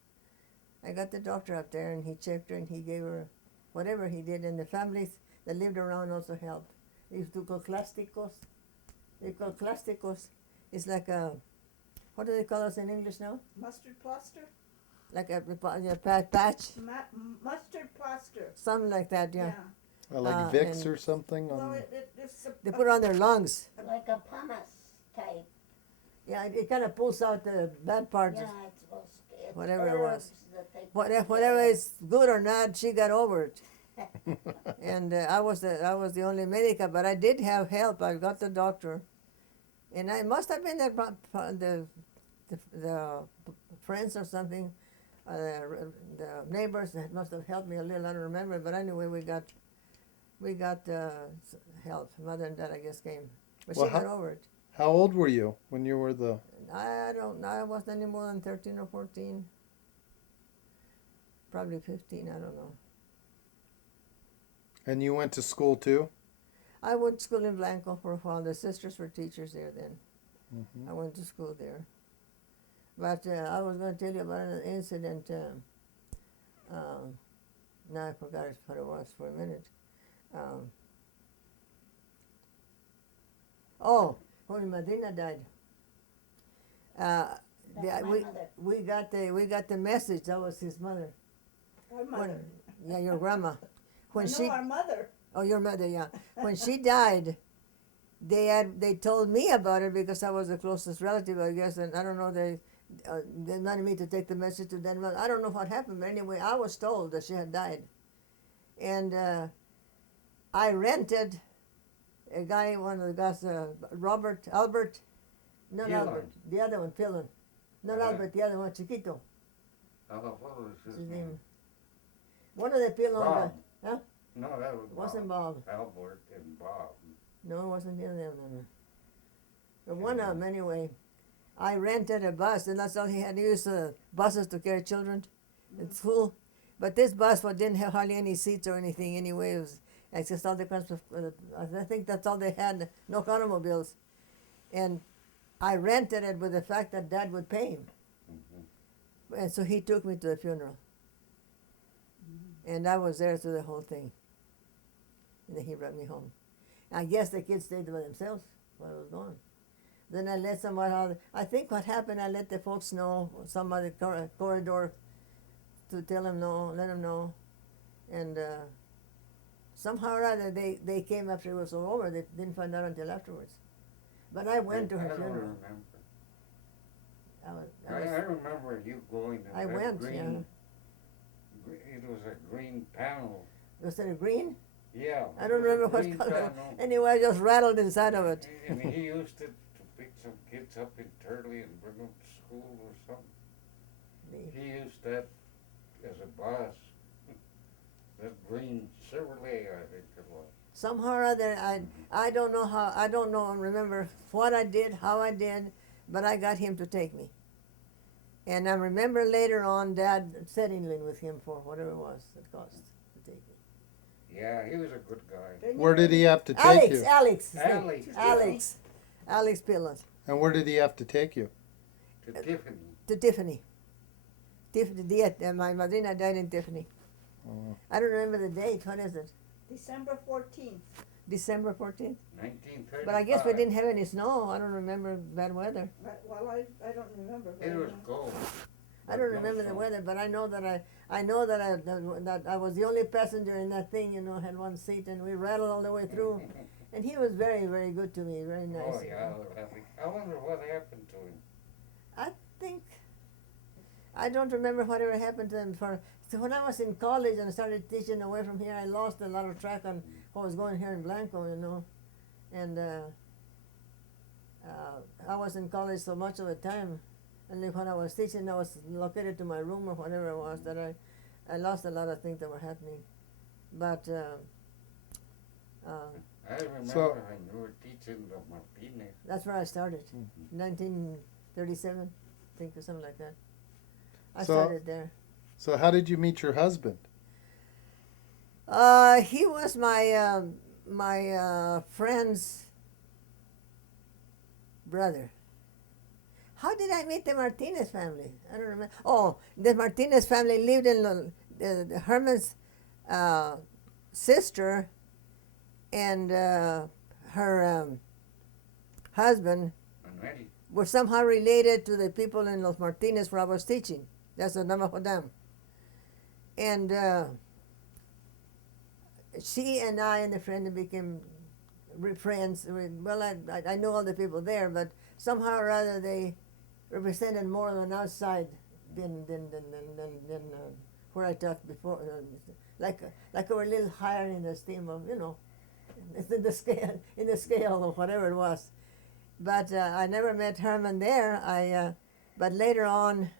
I got the doctor up there, and he checked her, and he gave her whatever he did. And the families that lived around also helped. They used to call clásticos. They call clásticos. It's like what do they call us in English now? Mustard plaster? Like a patch, Mustard plaster. something like that, yeah. Like Vicks and- or something. Well, it's They put it on their lungs. Like a pumice type. Yeah, it kind of pulls out the bad parts. Yeah, it's supposed to. It's whatever it was. herbs that they put Whatever together. is good or not, she got over it. And I was the only medica, but I did have help. I got the doctor, and I must have been the friends or something, the neighbors that must have helped me a little. I don't remember, but anyway, we got help. Mother and dad, I guess, came, but Well, she got over it. How old were you when you were the? I don't know. I wasn't any more than 13 or 14. Probably 15. I don't know. And you went to school too? I went to school in Blanco for a while. The sisters were teachers there then. Mm-hmm. I went to school there. But I was going to tell you about an incident. Now I forgot what it was for a minute. When Madrina died, That's my mother. we got the message. That was his mother. Our mother. Yeah, your grandma. When No, she our mother. Oh, your mother, yeah. When she died, they told me about it because I was the closest relative, I guess, and I don't know, they wanted me to take the message to them. I don't know what happened, but anyway, I was told that she had died. And I rented a guy, one of the guys, Albert, not Pilon. Albert, the other one, Pilon. Not Albert, the other one, Chiquito, What was his his name. name? One of the Pilon Bob. guys. Huh? No, that was Wasn't Bob. Albert and Bob. No, it wasn't him. No. But one of them, anyway. I rented a bus, and that's all he had. He used buses to carry children at school. But this bus didn't have hardly any seats or anything anyway. It was just all the kinds of, I think that's all they had, no automobiles. And I rented it with the fact that Dad would pay him. Mm-hmm. And so he took me to the funeral. And I was there through the whole thing. And then he brought me home. I guess the kids stayed by themselves while I was gone. Then I let somebody out. I think what happened, I let the folks know, somebody corridor, to tell them no, let them know. And somehow or other, they came after it was all over. They didn't find out until afterwards. But I went to her I don't funeral. remember. I I was, remember you going to I that went, green, it was a green panel. was it a green? Yeah. I don't it was a remember what green color. panel. Anyway, I just rattled inside of it. And he used it to pick some kids up in Turley and bring them to school or something. He used that as a bus. That green Chevrolet, I think it was. Somehow or other, I don't know how, I don't know, remember what I did, how I did, but I got him to take me. And I remember later on Dad settling with him for whatever it was it cost to take me. Yeah, he was a good guy. Where did he have to take you? Alex, his name. Alex. Alex Pillas, And where did he have to take you? To Tiffany. to Tiffany. My madrina died in Tiffany. Oh. I don't remember the date, what is it? December 14th. December 14th? 1935. But I guess we didn't have any snow, I don't remember bad weather. Well, I don't remember. It was cold. I don't remember the weather, but I know that that I was the only passenger in that thing, had one seat, and we rattled all the way through. And he was very, very good to me, very nice. Oh, yeah. I wonder what happened to him. I think, I don't remember whatever happened to him. So when I was in college and I started teaching away from here, I lost a lot of track on what was going here in Blanco, And I was in college so much of the time. And then when I was teaching, I was located to my room or whatever it was, that I lost a lot of things that were happening. But I remember So- when you were teaching the Martinez. that's where I started, 1937, I think, or something like that. I So- started there. So how did you meet your husband? He was my friend's brother. How did I meet the Martinez family? I don't remember. Oh, the Martinez family lived in the Herman's sister and her husband Manuel. were somehow related to the people in Los Martinez where I was teaching. That's the Navajo Dam. And she and I and the friend became friends. Well, I know all the people there, but somehow or other they represented more of an outside than where I taught before. Like we were a little higher in the esteem of, it's in the scale of whatever it was. But I never met Herman there. But later on,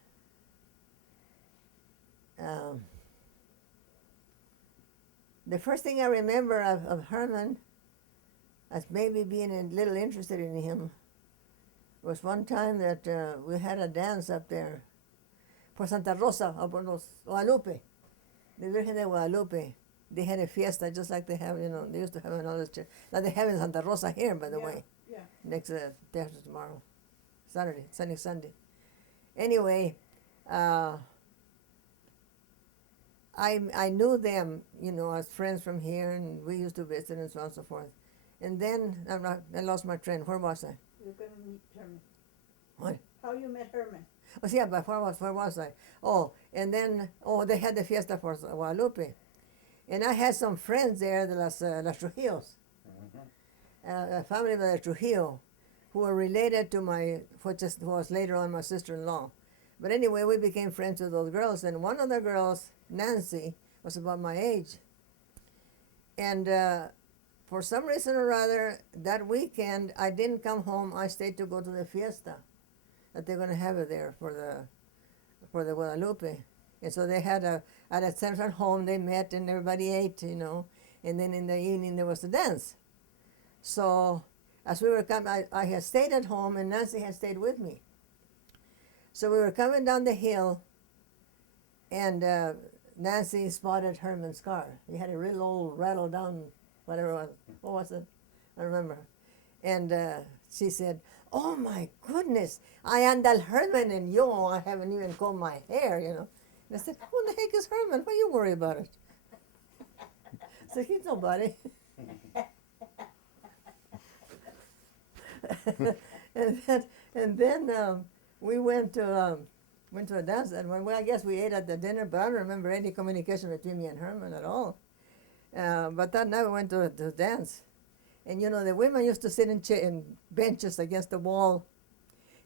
the first thing I remember of Herman, as maybe being a little interested in him, was one time that we had a dance up there for Santa Rosa, up on Guadalupe, the Virgen de Guadalupe. They had a fiesta just like they have, they used to have in all this church. Now they have in Santa Rosa here, by the way, Yeah. next day after tomorrow, Sunday. Anyway, I knew them, as friends from here, and we used to visit and so on and so forth. And then I lost my train. Where was I? You're gonna meet Herman. What? How you met Herman? Oh, yeah, but where was I? Oh, and then, they had the fiesta for Guadalupe. And I had some friends there, las Trujillos, a family of the Trujillo, who were related to who was later on my sister-in-law. But anyway, we became friends with those girls, and one of the girls, Nancy, was about my age. And for some reason or other, that weekend, I didn't come home. I stayed to go to the fiesta that they're going to have it there for the Guadalupe. And so they had at a central home, they met and everybody ate, and then in the evening there was a dance. So as we were coming, I had stayed at home and Nancy had stayed with me. So we were coming down the hill, and Nancy spotted Herman's car. He had a real old rattle down, whatever it was. What was it? I remember. And she said, "Oh my goodness, I andal Herman and yo, I haven't even combed my hair, And I said, "Who the heck is Herman? Why you worry about it?" So he's nobody. and then we went to a dance, and I guess we ate at the dinner, but I don't remember any communication between me and Herman at all. But that night we went to the dance, and the women used to sit in benches against the wall,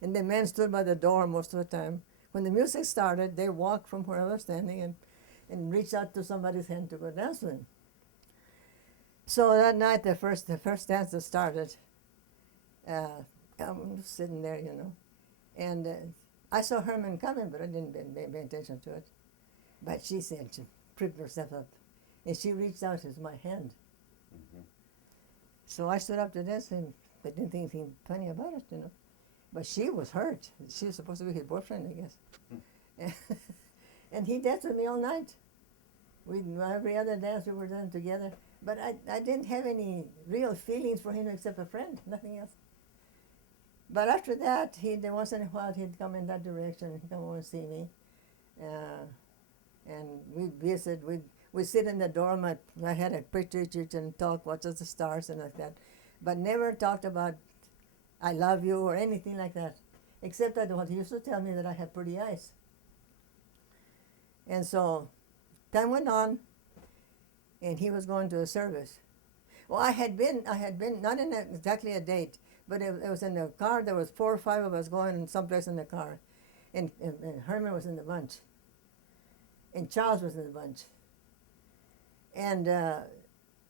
and the men stood by the door most of the time. When the music started, they walked from where I was standing and reached out to somebody's hand to go dance with. So that night, the first dance that started, I'm just sitting there, and I saw Herman coming, but I didn't pay attention to it. But she said, she pricked herself up, and she reached out as my hand. Mm-hmm. So I stood up to dance, and I didn't think anything funny about it, But she was hurt. She was supposed to be his boyfriend, I guess. And he danced with me all night. Every other dance we were done together. But I didn't have any real feelings for him except a friend, nothing else. But after that, once in a while he'd come in that direction, he'd come over and see me. And we'd visit, we'd sit in the dorm. I had a picture and talk, watch the stars and like that. But never talked about I love you or anything like that, except that what he used to tell me that I had pretty eyes. And so time went on, and he was going to a service. Well, I had been not in exactly a date, but it was in the car. There was 4 or 5 of us going someplace in the car, and Herman was in the bunch, and Charles was in the bunch, and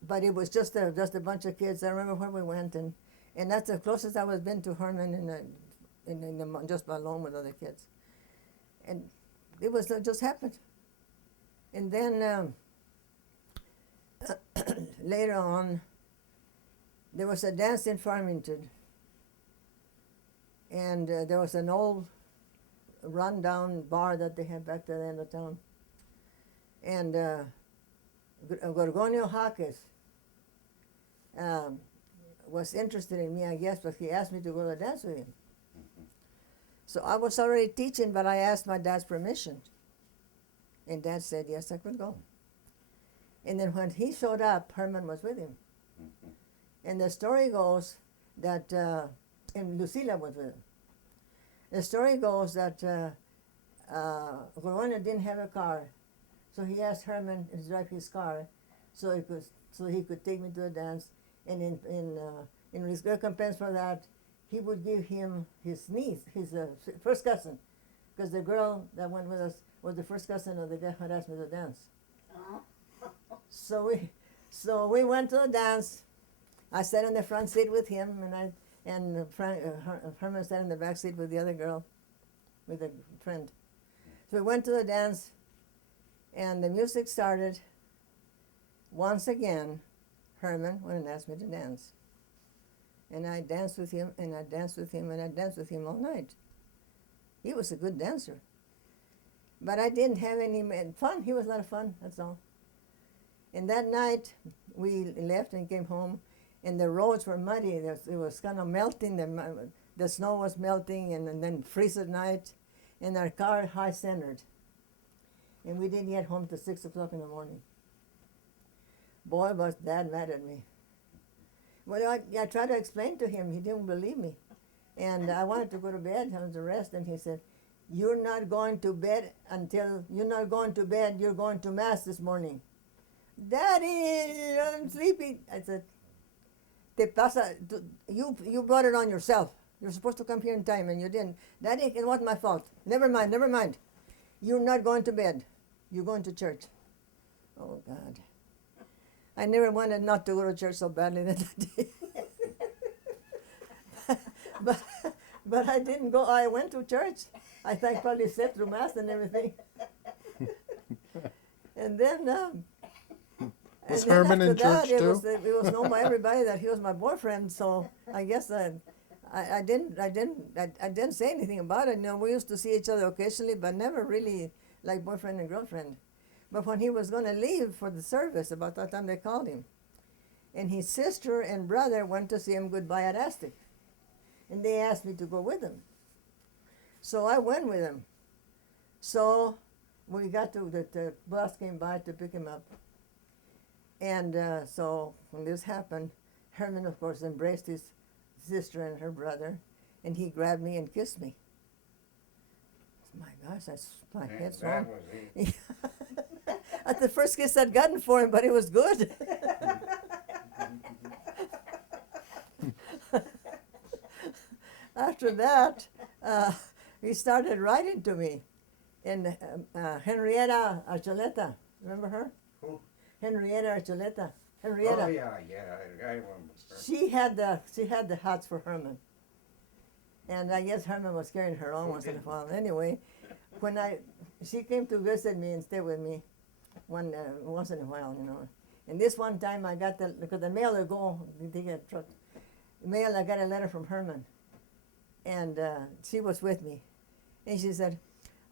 but it was just a bunch of kids. I remember where we went, and that's the closest I was been to Herman in the just alone with other kids, and it just happened. And then later on, there was a dance in Farmington, and there was an old run-down bar that they had back to the end of town, and Gorgonio Jaques was interested in me, I guess, but he asked me to go to dance with him. So I was already teaching, but I asked my dad's permission. And Dad said, yes, I could go. And then when he showed up, Herman was with him. And the story goes that, and Lucila was with him. The story goes that Gorgonio didn't have a car, so he asked Herman to drive his car so he could take me to a dance. And in recompense for that, he would give him his niece, his first cousin, because the girl that went with us was the first cousin of the guy who had asked me to dance. Oh. So we went to the dance. I sat in the front seat with him, and Herman sat in the back seat with the other girl, with a friend. So we went to the dance, and the music started. Once again, Herman went and asked me to dance. And I danced with him, and I danced with him, and I danced with him all night. He was a good dancer. But I didn't have any fun. He was a lot of fun, that's all. And that night, we left and came home, and the roads were muddy. It was kind of melting. The snow was melting, and then freeze at night, and our car high-centered. And we didn't get home till 6 o'clock in the morning. Boy, was Dad mad at me. Well, I tried to explain to him. He didn't believe me. And I wanted to go to bed, have the rest, and he said, you're not going to bed, you're going to Mass this morning. Daddy, I'm sleepy. I said, Te pasa, you brought it on yourself. You're supposed to come here in time, and you didn't. Daddy, it wasn't my fault. Never mind. You're not going to bed. You're going to church. Oh, God. I never wanted not to go to church so badly that day. but I didn't go. I went to church. I think probably sat through Mass and everything. And then... Was and then Herman in after that, church too? It was known by everybody that he was my boyfriend. So I guess I didn't say anything about it. You know, we used to see each other occasionally, but never really like boyfriend and girlfriend. But when he was going to leave for the service, about that time they called him, and his sister and brother went to see him goodbye at Aztec, and they asked me to go with them. So I went with them. So we got to the bus came by to pick him up. And so when this happened, Herman, of course, embraced his sister and her brother, and he grabbed me and kissed me. My gosh, my head swam. That's the first kiss I'd gotten for him, but it was good. After that, he started writing to me. And Henrietta Archuleta, remember her? Who? Henrietta Archuleta. Henrietta. Oh, yeah, I remember her. She had the hats for Herman. And I guess Herman was carrying her on once in a while. Anyway, she came to visit me and stay with me once in a while, you know. And this one time I got because the mail would go, they get a truck. Mail, I got a letter from Herman. And she was with me. And she said,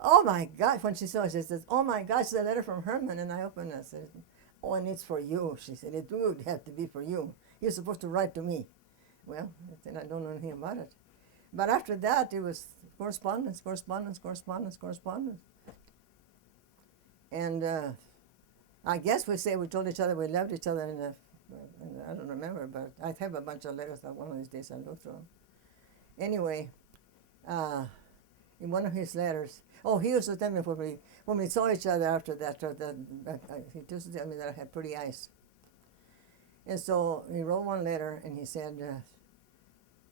oh my God, when she saw it, she says, oh my gosh, it's a letter from Herman. And I opened it and said, oh, and it's for you. She said, it would have to be for you. You're supposed to write to me. Well, I said, I don't know anything about it. But after that, it was correspondence. And I guess we told each other we loved each other, and I don't remember, but I have a bunch of letters that one of these days I'll go through them. Anyway, in one of his letters, he used to tell me when we saw each other after that, he used to tell me that I had pretty eyes. And so he wrote one letter, and he said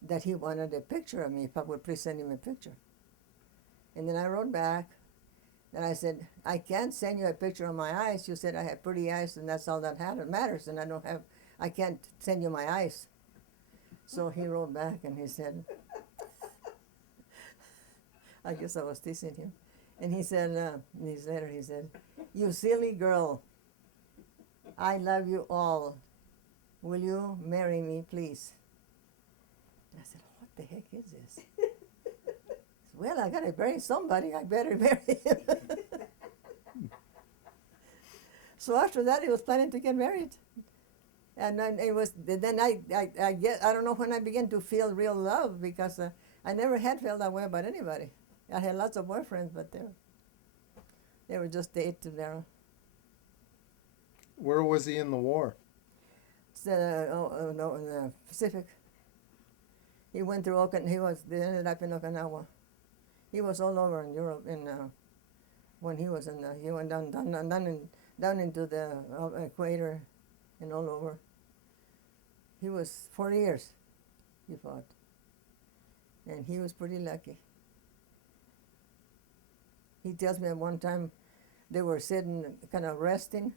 that he wanted a picture of me, if I would please send him a picture. And then I wrote back, and I said, I can't send you a picture of my eyes. You said I have pretty eyes, and that's all that matters, and I can't send you my eyes. So he wrote back, and he said, I guess I was teasing him. And he said, in his letter, he said, you silly girl, I love you all. Will you marry me, please? And I said, what the heck is this? Well, I got to marry somebody. I better marry him. So after that, he was planning to get married. And then I don't know when I began to feel real love, because I never had felt that way about anybody. I had lots of boyfriends, but they were just dates there. Where was he in the war? In the Pacific. He went through they ended up in Okinawa. He was all over in Europe. When he was he went down into the equator and all over. He was 4 years. He fought, and he was pretty lucky. He tells me at one time they were sitting, kind of resting,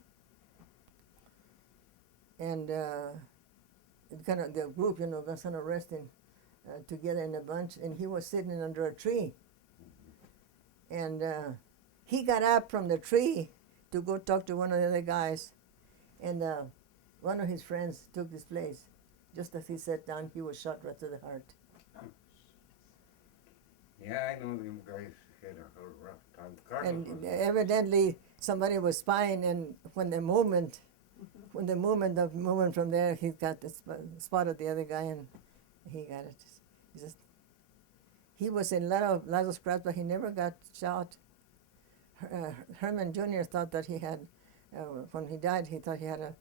and kind of the group, was kind of resting together in a bunch, and he was sitting under a tree. And he got up from the tree to go talk to one of the other guys, and one of his friends took his place. Just as he sat down, he was shot right to the heart. Yeah, I know them guys had a rough time. And Carlos was- evidently somebody was spying, and when the movement from there, he got spotted the other guy, and he got it. He was in a lot of scraps, but he never got shot. Herman Jr. thought that he had, when he died, he thought he had a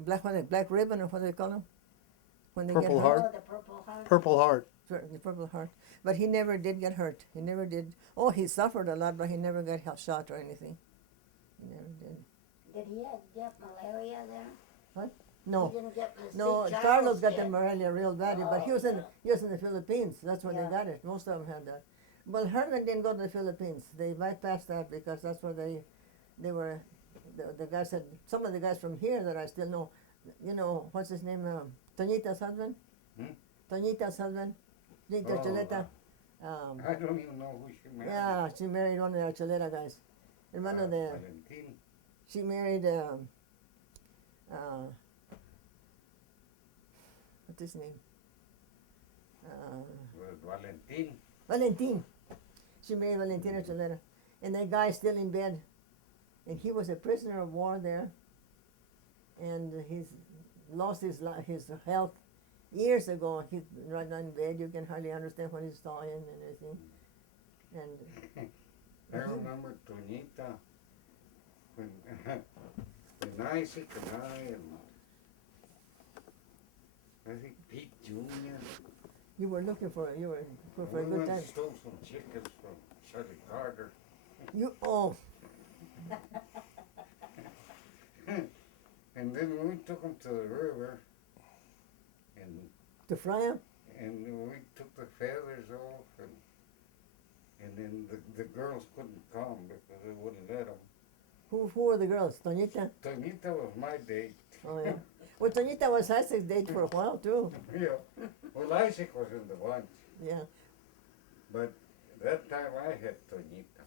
black ribbon, or what do they call them? When they Purple get Heart? Oh, the Purple Heart. Purple Heart. The Purple Heart. But he never did get hurt. He never did. Oh, he suffered a lot, but he never got shot or anything. He never did. Did he get malaria there? What? No. He didn't get malaria. No, See, Carlos got did. the malaria real bad, but he was in the Philippines. That's where Yeah. they got it. Most of them had that. Well, Herman didn't go to the Philippines. They bypassed that because that's where they were. The guy said, some of the guys from here that I still know, what's his name? Toñita's husband. Toñita's husband. Toñita Chuleta. I don't even know who she married. Yeah, she married one of the Archuleta guys. And one of the, Valentin. she married, what's his name? Was Valentin. Valentin. She married Valentin Archuleta. And that guy's still in bed. And he was a prisoner of war there. And he's lost his health years ago. He's right now in bed. You can hardly understand what he's saying and everything. And I remember Toñita when Isaac and I think Pete Jr. you were looking for a we good went time. and stole some chickens from Charlie Carter. And then we took them to the river and To fry him? and we took the feathers off and then the girls couldn't come because they wouldn't let them. Who were the girls? Toñita? Toñita was my date. Oh, yeah. Well, Toñita was Isaac's date for a while, too. Yeah. Well, Isaac was in the bunch, Yeah. but that time I had Toñita.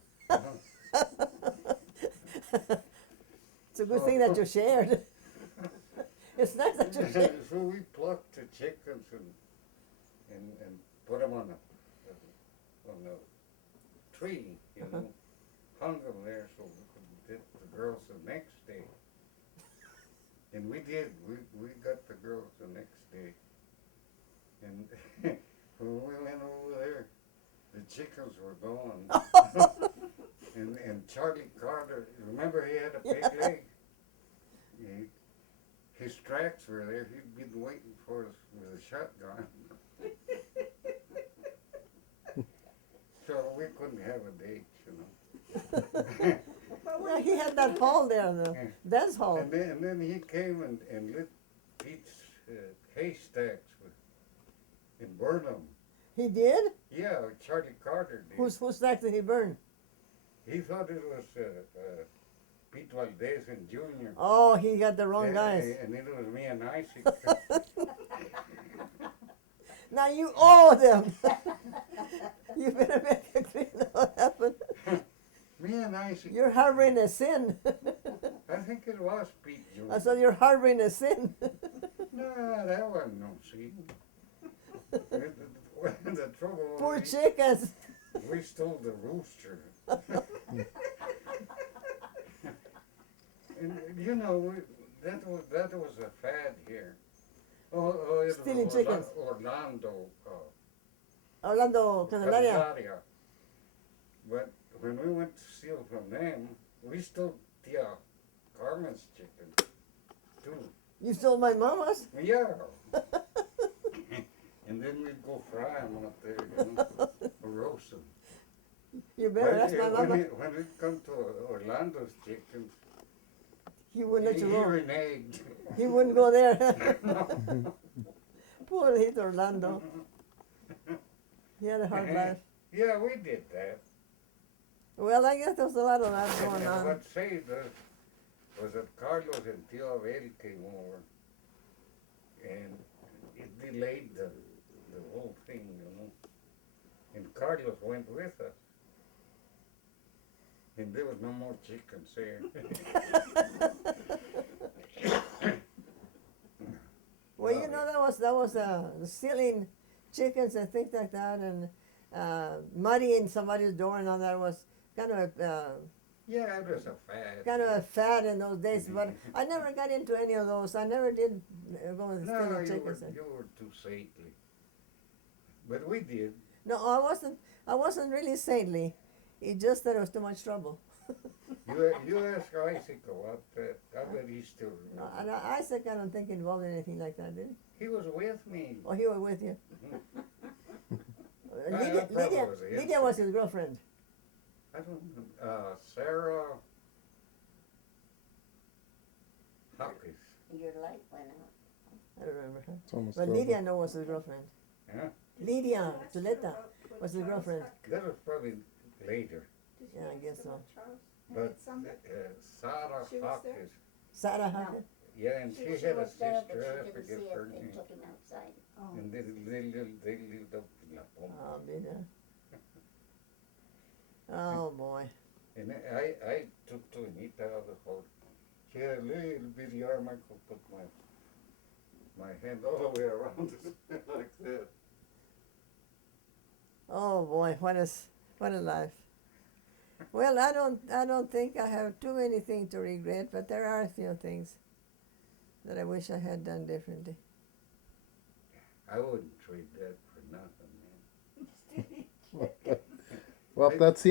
It's a good thing that you shared. It's nice that you shared. So we plucked the chickens and put them on a tree, hung them there so we could get the girls the next day. And we did. We got the girls the next day. And when we went over there, the chickens were gone. and Charlie Carter, remember he had a big leg? His tracks were there. He'd been waiting for us with a shotgun. So we couldn't have a date, Yeah, he had that hall there, the dance hall. And then he came and lit Pete's haystacks and burned them. He did? Yeah, Charlie Carter did. Whose stack did he burn? He thought it was Pete Valdez and Jr. Oh, he got the wrong guys. And it was me and Isaac. Now you owe them. You better make it clear what happened. Me and Isaac. You're harboring a sin. I think it was Pete Jr. So you're harboring a sin. No, that wasn't no sin. The trouble Poor was chickens. we stole the rooster. And that was a fad here. Oh, it Stealing was chickens. Orlando. Orlando Candelaria. Candelaria. But when we went to steal from them, we stole Tia Carmen's chicken too. You stole my mama's? Yeah. And then we'd go fry them out there, or roast them. You better ask my mama. When it come to Orlando's chickens, He wouldn't let he you go. reneged. He wouldn't go there. Poor little Orlando. He had a hard life. Yeah, we did that. Well, I guess there's a lot of that going And on. what saved us was that Carlos and Tio Abel came over, and it delayed the whole thing, you know. And Carlos went with us. And there was no more chickens there. Well, you know, that was stealing chickens and things like that, and muddying somebody's door and all that was kind of Yeah, it was a fad. kind of a fad in those days. But I never got into any of those. I never did go and steal No, chickens. you were too saintly. But we did. No, I wasn't. I wasn't really saintly. It's just that it was too much trouble. You asked Isaac about that. I bet he still No, remembers. and Isaac, I don't think involved in anything like that, did he? He was with me. Oh, he was with you. that probably was it. Lydia was his girlfriend. I don't know. Sarah Hawkins. Your light went out. I don't remember her. It's almost But over. Lydia, no, was his girlfriend. Yeah, Lydia, Zuleta, was his girlfriend. that was probably later. Yeah, I guess so. But Sunday? Sarah She was there? Hawkins. Sarah Huckett. Yeah, and she She had a was there, sister. but I she didn't see forget it. her They name. took him outside. Oh. And they lived up in La Pompa. Oh, did ya? Oh boy. And I took to Anita out of the hole. She had a little bitty arm. I could put my hand all the way around it like that. Oh boy, what a life. Well, I don't think I have too many things to regret, but there are a few things that I wish I had done differently. I wouldn't trade that for nothing, man. Well, that's the